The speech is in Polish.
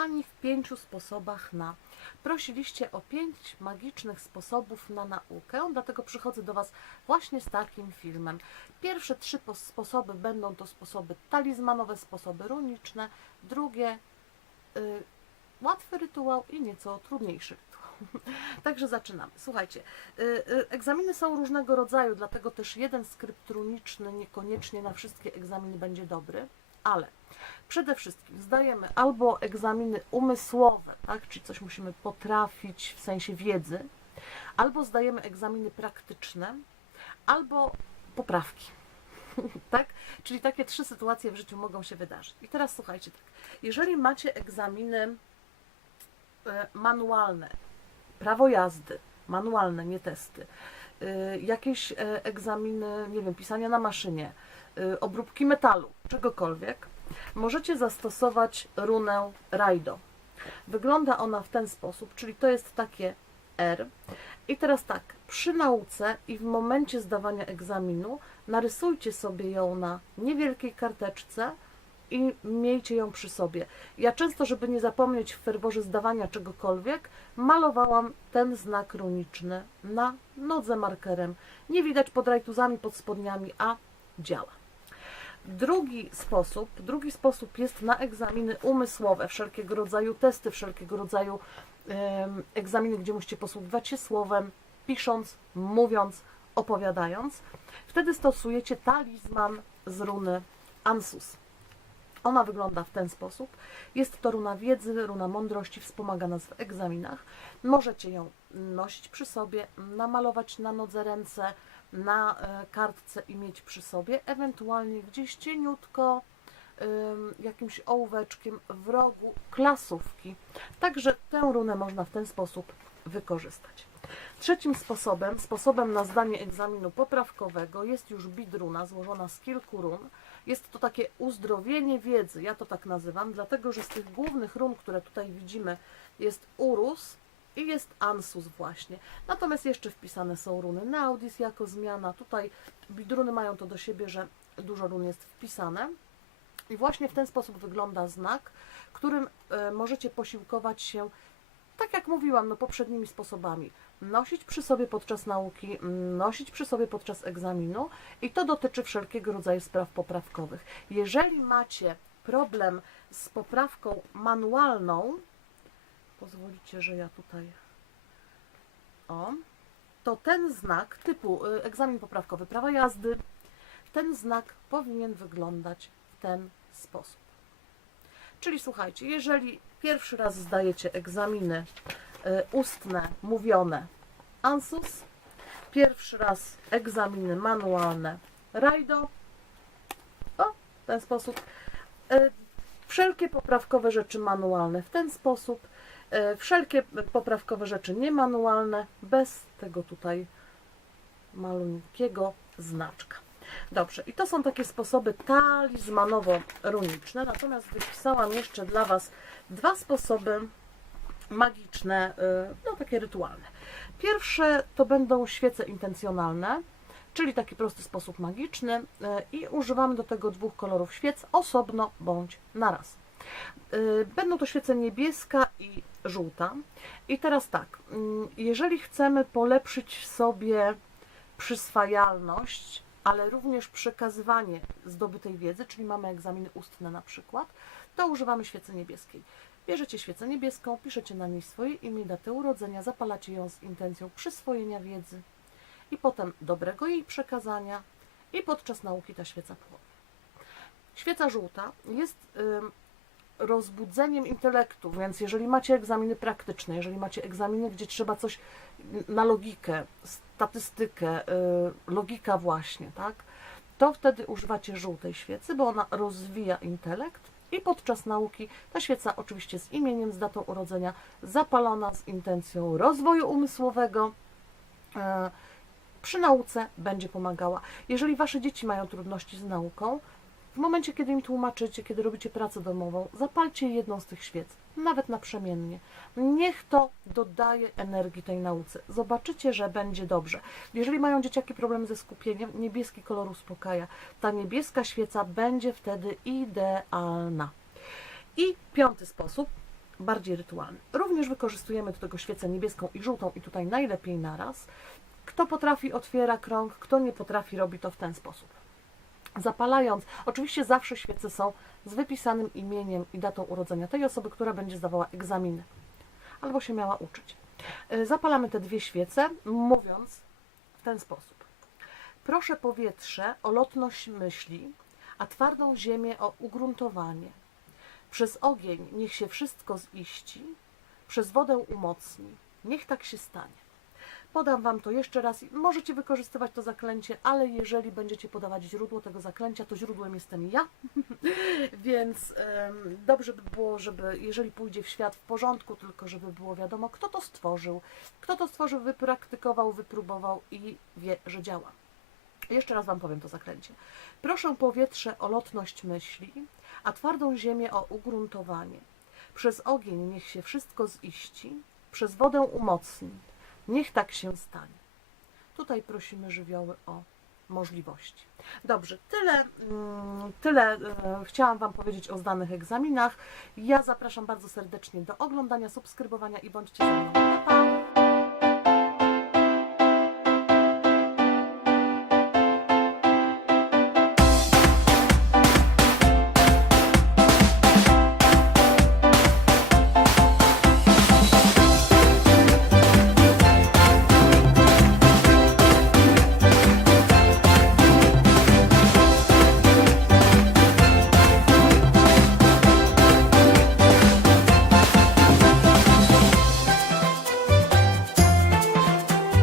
Kochani, w pięciu sposobach na. Prosiliście o pięć magicznych sposobów na naukę, dlatego przychodzę do Was właśnie z takim filmem. Pierwsze trzy pos- sposoby będą to sposoby talizmanowe, sposoby runiczne. Drugie y, łatwy rytuał i nieco trudniejszy. Także zaczynamy. Słuchajcie, y, y, egzaminy są różnego rodzaju, dlatego też jeden skrypt runiczny niekoniecznie na wszystkie egzaminy będzie dobry, ale przede wszystkim zdajemy albo egzaminy umysłowe, tak, czyli coś musimy potrafić w sensie wiedzy, albo zdajemy egzaminy praktyczne, albo poprawki. tak? Czyli takie trzy sytuacje w życiu mogą się wydarzyć. I teraz słuchajcie, tak. Jeżeli macie egzaminy e, manualne, prawo jazdy, manualne, nie testy, jakieś e, egzaminy, nie wiem, pisania na maszynie, y, obróbki metalu, czegokolwiek, możecie zastosować runę Rajdo. Wygląda ona w ten sposób, czyli to jest takie R. I teraz tak, przy nauce i w momencie zdawania egzaminu narysujcie sobie ją na niewielkiej karteczce i miejcie ją przy sobie. Ja często, żeby nie zapomnieć w ferworze zdawania czegokolwiek, malowałam ten znak runiczny na nodze markerem. Nie widać pod rajtuzami, pod spodniami, a działa. Drugi sposób, drugi sposób jest na egzaminy umysłowe, wszelkiego rodzaju testy, wszelkiego rodzaju egzaminy, gdzie musicie posługiwać się słowem, pisząc, mówiąc, opowiadając. Wtedy stosujecie talizman z runy Ansus. Ona wygląda w ten sposób. Jest to runa wiedzy, runa mądrości, wspomaga nas w egzaminach. Możecie ją nosić przy sobie, namalować na nodze ręce, na e, kartce i mieć przy sobie, ewentualnie gdzieś cieniutko, jakimś ołóweczkiem w rogu klasówki. Także tę runę można w ten sposób wykorzystać. Trzecim sposobem, sposobem na zdanie egzaminu poprawkowego jest już bidruna złożona z kilku run. Jest to takie uzdrowienie wiedzy, ja to tak nazywam, dlatego że z tych głównych run, które tutaj widzimy, jest urus i jest ansus właśnie. Natomiast jeszcze wpisane są runy naudis jako zmiana. Tutaj bidruny mają to do siebie, że dużo run jest wpisane. I właśnie w ten sposób wygląda znak, którym e, możecie posiłkować się, tak jak mówiłam, no poprzednimi sposobami. Nosić przy sobie podczas nauki, mm, nosić przy sobie podczas egzaminu i to dotyczy wszelkiego rodzaju spraw poprawkowych. Jeżeli macie problem z poprawką manualną, pozwolicie, że ja tutaj o, to ten znak typu y, egzamin poprawkowy prawa jazdy, ten znak powinien wyglądać w ten sposób. Czyli słuchajcie, jeżeli pierwszy raz zdajecie egzaminy y, ustne, mówione. ANSUS, pierwszy raz egzaminy manualne. RAJDO, o, w ten sposób, y, wszelkie poprawkowe rzeczy manualne w ten sposób, y, wszelkie poprawkowe rzeczy niemanualne bez tego tutaj malutkiego znaczka. Dobrze, i to są takie sposoby talizmanowo-runiczne, natomiast wypisałam jeszcze dla Was dwa sposoby magiczne, y, no takie rytualne. Pierwsze to będą świece intencjonalne, czyli taki prosty sposób magiczny y, i używamy do tego dwóch kolorów świec osobno bądź naraz. Y, Będą to świece niebieska i żółta. I teraz tak, jeżeli chcemy polepszyć sobie przyswajalność, ale również przekazywanie zdobytej wiedzy, czyli mamy egzaminy ustne na przykład, to używamy świecy niebieskiej. Bierzecie świecę niebieską, piszecie na niej swoje imię, datę urodzenia, zapalacie ją z intencją przyswojenia wiedzy i potem dobrego jej przekazania i podczas nauki ta świeca płonie. Świeca żółta jest rozbudzeniem intelektu, więc jeżeli macie egzaminy praktyczne, jeżeli macie egzaminy, gdzie trzeba coś na logikę, statystykę, y, logika właśnie, tak, to wtedy używacie żółtej świecy, bo ona rozwija intelekt i podczas nauki ta świeca oczywiście z imieniem, z datą urodzenia, zapalona z intencją rozwoju umysłowego, e, przy nauce będzie pomagała. Jeżeli Wasze dzieci mają trudności z nauką, w momencie, kiedy im tłumaczycie, kiedy robicie pracę domową, zapalcie jedną z tych świec, nawet naprzemiennie. Niech to dodaje energii tej nauce. Zobaczycie, że będzie dobrze. Jeżeli mają dzieciaki problemy ze skupieniem, niebieski kolor uspokaja. Ta niebieska świeca będzie wtedy idealna. I piąty sposób, bardziej rytualny. Również wykorzystujemy do tego świecę niebieską i żółtą i tutaj najlepiej naraz. Kto potrafi, otwiera krąg, kto nie potrafi, robi to w ten sposób. Zapalając, oczywiście zawsze świece są z wypisanym imieniem i datą urodzenia tej osoby, która będzie zdawała egzaminy albo się miała uczyć. Y, Zapalamy te dwie świece, mówiąc w ten sposób. Proszę powietrze o lotność myśli, a twardą ziemię o ugruntowanie. Przez ogień niech się wszystko ziści, przez wodę umocni. Niech tak się stanie. Podam Wam to jeszcze raz. Możecie wykorzystywać to zaklęcie, ale jeżeli będziecie podawać źródło tego zaklęcia, to źródłem jestem ja. Więc dobrze by było, żeby jeżeli pójdzie w świat w porządku, tylko żeby było wiadomo, kto to stworzył. Kto to stworzył, wypraktykował, wypróbował i wie, że działa. Jeszcze raz Wam powiem to zaklęcie. Proszę powietrze o lotność myśli, a twardą ziemię o ugruntowanie. Przez ogień niech się wszystko ziści, przez wodę umocni. Niech tak się stanie. Tutaj prosimy żywioły o możliwości. Dobrze, tyle, mm, tyle e, chciałam Wam powiedzieć o zdanych egzaminach. Ja zapraszam bardzo serdecznie do oglądania, subskrybowania i bądźcie ze mną.